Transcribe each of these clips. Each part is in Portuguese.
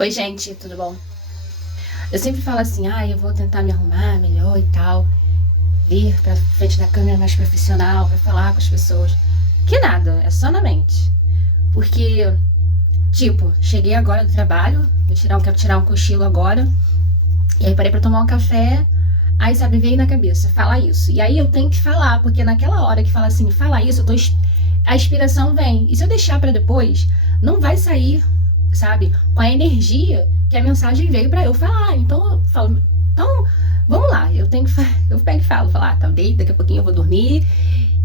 Oi, gente, tudo bom? Eu sempre falo assim, eu vou tentar me arrumar melhor e tal, vir pra frente da câmera mais profissional, pra falar com as pessoas. Que nada, é só na mente. Porque, tipo, cheguei agora do trabalho, quero tirar um cochilo agora, e aí parei pra tomar um café, aí sabe, veio na cabeça, fala isso. E aí eu tenho que falar, porque naquela hora que fala assim, fala isso, a inspiração vem. E se eu deixar pra depois, não vai sair, sabe, com a energia que a mensagem veio pra eu falar. Então eu falo, então vamos lá, eu pego e falo, tá, daqui a pouquinho eu vou dormir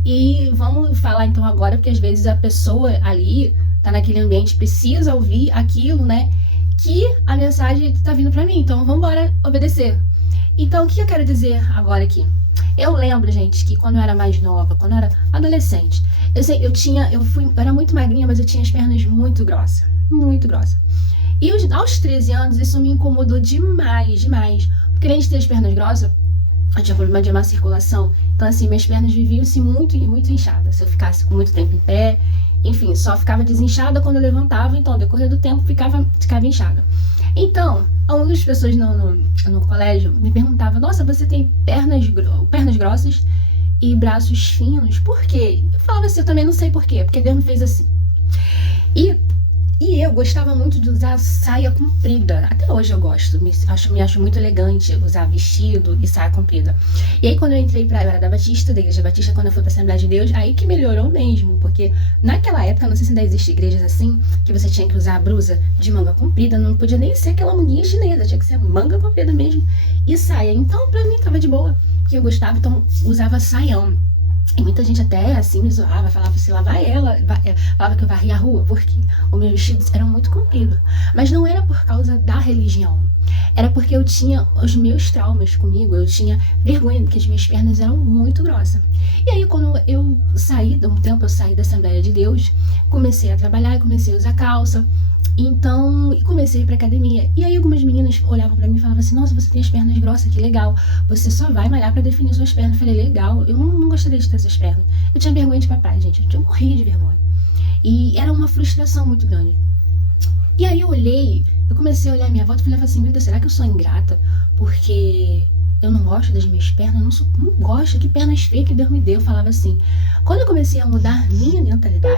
e vamos falar então agora, porque às vezes a pessoa ali tá naquele ambiente, precisa ouvir aquilo, né, que a mensagem tá vindo pra mim, então vamos embora obedecer. Então o que eu quero dizer agora aqui? Eu lembro, gente, que quando eu era mais nova, quando eu era adolescente, eu era muito magrinha, mas eu tinha as pernas muito grossas, muito grossas. E aos 13 anos isso me incomodou demais, demais. Porque além de ter as pernas grossas, eu tinha problema de má circulação. Então assim, minhas pernas viviam assim muito, muito inchadas. Se eu ficasse com muito tempo em pé, enfim, só ficava desinchada quando eu levantava. Então, ao decorrer do tempo, ficava inchada. Então, algumas pessoas no colégio me perguntavam: nossa, você tem pernas grossas e braços finos, por quê? Eu falava assim, eu também não sei por quê, porque Deus me fez assim. E eu gostava muito de usar saia comprida. Até hoje eu gosto. Me acho muito elegante usar vestido e saia comprida. E aí quando eu entrei eu era da Batista, da Igreja Batista, quando eu fui pra Assembleia de Deus, aí que melhorou mesmo. Porque naquela época, não sei se ainda existe igrejas assim, que você tinha que usar a blusa de manga comprida. Não podia nem ser aquela manguinha chinesa, tinha que ser manga comprida mesmo. E saia. Então pra mim tava de boa, que eu gostava, então usava saião. E muita gente até assim me zoava, falava assim, lá vai ela, falava que eu varria a rua, porque os meus vestidos eram muito compridos. Mas não era por causa da religião, era porque eu tinha os meus traumas comigo, eu tinha vergonha, porque as minhas pernas eram muito grossas. E aí quando eu saí, de um tempo eu saí da Assembleia de Deus, comecei a trabalhar, comecei a usar calça, então comecei a ir pra academia. E aí algumas meninas olhavam pra mim e falavam assim, nossa, você tem as pernas grossas, que legal, você só vai malhar pra definir suas pernas. Eu falei, legal, eu não gostaria de ter essas pernas. Eu tinha vergonha de papai, gente, eu morria de vergonha. E era uma frustração muito grande. E aí eu comecei a olhar a minha volta e falei assim, meu Deus, será que eu sou ingrata? Porque eu não gosto das minhas pernas, não gosto, que pernas feias que Deus me deu. Eu falava assim. Quando eu comecei a mudar minha mentalidade,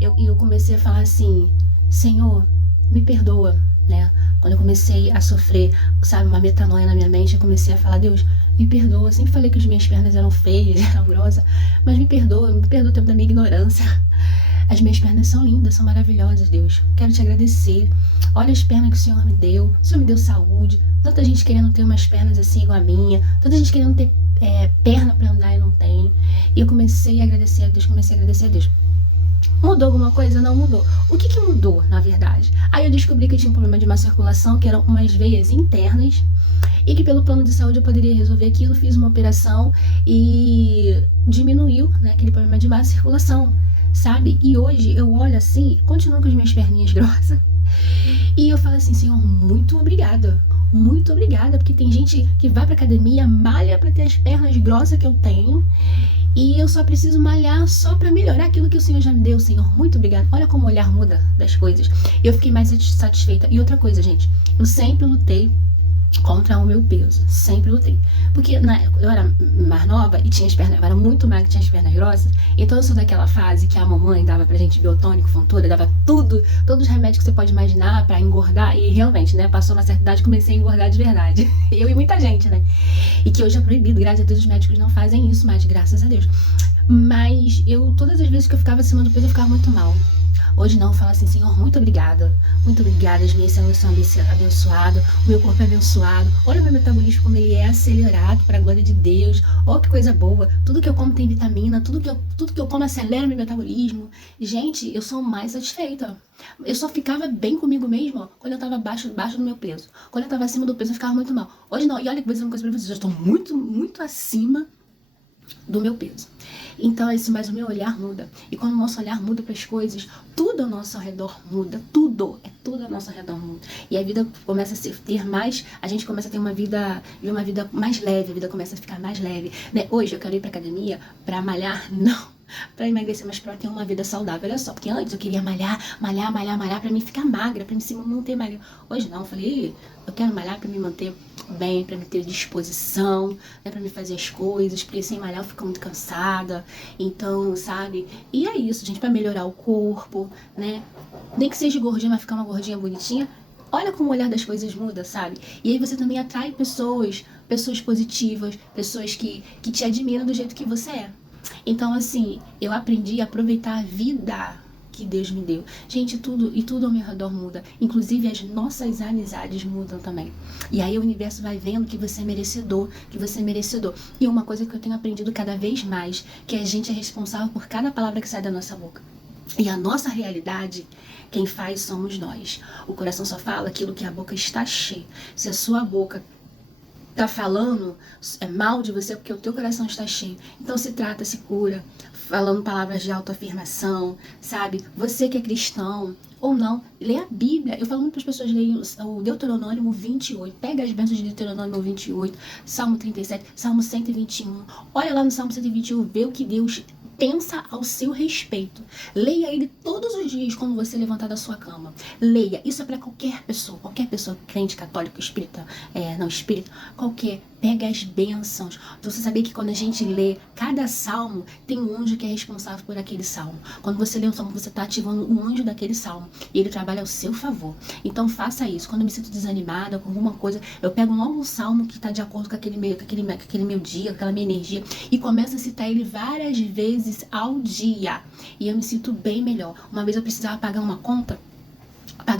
eu comecei a falar assim, Senhor, me perdoa, né? Quando eu comecei a sofrer, sabe, uma metanoia na minha mente, eu comecei a falar, Deus, me perdoa. Eu sempre falei que as minhas pernas eram feias, eram grossas, mas me perdoa o tempo da minha ignorância. As minhas pernas são lindas, são maravilhosas, Deus. Quero te agradecer. Olha as pernas que o Senhor me deu. O Senhor me deu saúde. Tanta gente querendo ter umas pernas assim igual a minha. Tanta gente querendo ter perna pra andar e não tem. E eu comecei a agradecer a Deus, Mudou alguma coisa? Não mudou. O que mudou, na verdade? Aí eu descobri que eu tinha um problema de má circulação, que eram umas veias internas, e que pelo plano de saúde eu poderia resolver aquilo. Fiz uma operação e diminuiu, né, aquele problema de má circulação, sabe? E hoje eu olho assim, continuo com as minhas perninhas grossas, e eu falo assim, Senhor, muito obrigada, porque tem gente que vai pra academia, malha pra ter as pernas grossas que eu tenho, e eu só preciso malhar só pra melhorar aquilo que o Senhor já me deu. Senhor, muito obrigada. Olha como o olhar muda das coisas. Eu fiquei mais satisfeita. E outra coisa, gente, eu sempre lutei contra o meu peso, sempre lutei, porque eu era mais nova e tinha as pernas, eu era muito magra, tinha as pernas grossas, então eu sou daquela fase que a mamãe dava pra gente biotônico, fontura, dava todos os remédios que você pode imaginar pra engordar, e realmente, né, passou uma certa idade, comecei a engordar de verdade, eu e muita gente, né, e que hoje é proibido, graças a Deus os médicos não fazem isso mais, graças a Deus, mas todas as vezes que eu ficava acima do peso, eu ficava muito mal. Hoje não, eu falo assim, Senhor, muito obrigada, as minhas células são abençoadas, o meu corpo é abençoado, olha o meu metabolismo como ele é acelerado para a glória de Deus, olha que coisa boa, tudo que eu como tem vitamina, tudo que eu como acelera meu metabolismo. Gente, eu sou mais satisfeita. Eu só ficava bem comigo mesma quando eu tava baixo do meu peso. Quando eu tava acima do peso, eu ficava muito mal. Hoje não, e olha que vou dizer uma coisa pra vocês, eu estou muito, muito acima do meu peso. Então é isso, mas o meu olhar muda. E quando o nosso olhar muda para as coisas, tudo ao nosso redor muda. Tudo ao nosso redor muda. E a vida começa a ter mais, a gente começa a ter uma vida mais leve, a vida começa a ficar mais leve, né? Hoje eu quero ir pra academia pra malhar? Não. pra emagrecer, mas pra ter uma vida saudável. Olha só, porque antes eu queria malhar pra mim ficar magra, pra me se manter magra. Hoje não, eu falei, eu quero malhar pra me manter bem, pra me ter disposição, né, pra me fazer as coisas, porque sem malhar eu fico muito cansada. Então, sabe? E é isso, gente, pra melhorar o corpo, né? Nem que seja gordinha, mas ficar uma gordinha bonitinha. Olha como o olhar das coisas muda, sabe? E aí você também atrai pessoas positivas, pessoas que te admiram do jeito que você é. Então, assim, eu aprendi a aproveitar a vida que Deus me deu. Gente, tudo ao meu redor muda. Inclusive as nossas amizades mudam também. E aí o universo vai vendo que você é merecedor, que você é merecedor. E uma coisa que eu tenho aprendido cada vez mais, que a gente é responsável por cada palavra que sai da nossa boca. E a nossa realidade, quem faz somos nós. O coração só fala aquilo que a boca está cheia. Se a sua boca tá falando mal de você, é porque o teu coração está cheio. Então se trata, se cura, falando palavras de autoafirmação, sabe? Você que é cristão ou não, lê a Bíblia. Eu falo muito para as pessoas lerem o Deuteronômio 28. Pega as bênçãos de Deuteronômio 28, Salmo 37, Salmo 121. Olha lá no Salmo 121, vê o que Deus pensa ao seu respeito. Leia ele todos os dias quando você levantar da sua cama. Leia. Isso é para qualquer pessoa, crente, católico, espírita, não espírita, qualquer. Pega as bênçãos. Você saber que quando a gente lê cada salmo, tem um anjo que é responsável por aquele salmo. Quando você lê um salmo, você está ativando um anjo daquele salmo. E ele trabalha ao seu favor. Então faça isso. Quando eu me sinto desanimada com alguma coisa, eu pego logo um salmo que está de acordo com aquele meu dia, aquela minha energia, e começo a citar ele várias vezes ao dia. E eu me sinto bem melhor. Uma vez eu precisava pagar uma conta e pra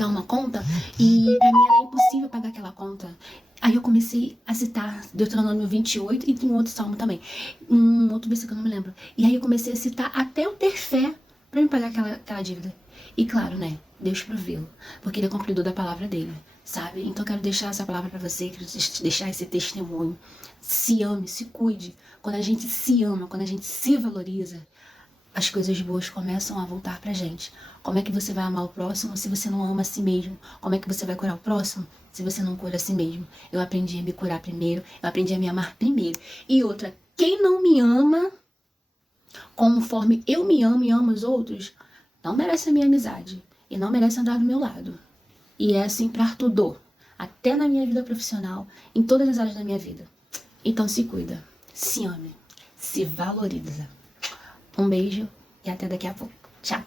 mim era impossível pagar aquela conta. Aí eu comecei a citar Deuteronômio 28 e tem um outro salmo também, um outro versículo que eu não me lembro. E aí eu comecei a citar até eu ter fé pra me pagar aquela dívida. E claro, né, Deus proveu, porque ele é cumpridor da palavra dele, sabe? Então eu quero deixar essa palavra pra você, quero deixar esse testemunho. Se ame, se cuide. Quando a gente se ama, quando a gente se valoriza, as coisas boas começam a voltar pra gente. Como é que você vai amar o próximo se você não ama a si mesmo? Como é que você vai curar o próximo se você não cura a si mesmo? Eu aprendi a me curar primeiro, eu aprendi a me amar primeiro. E outra, quem não me ama conforme eu me amo e amo os outros, não merece a minha amizade e não merece andar do meu lado. E é assim pra tudo, até na minha vida profissional, em todas as áreas da minha vida. Então se cuida, se ame, se valoriza. Um beijo e até daqui a pouco. Tchau!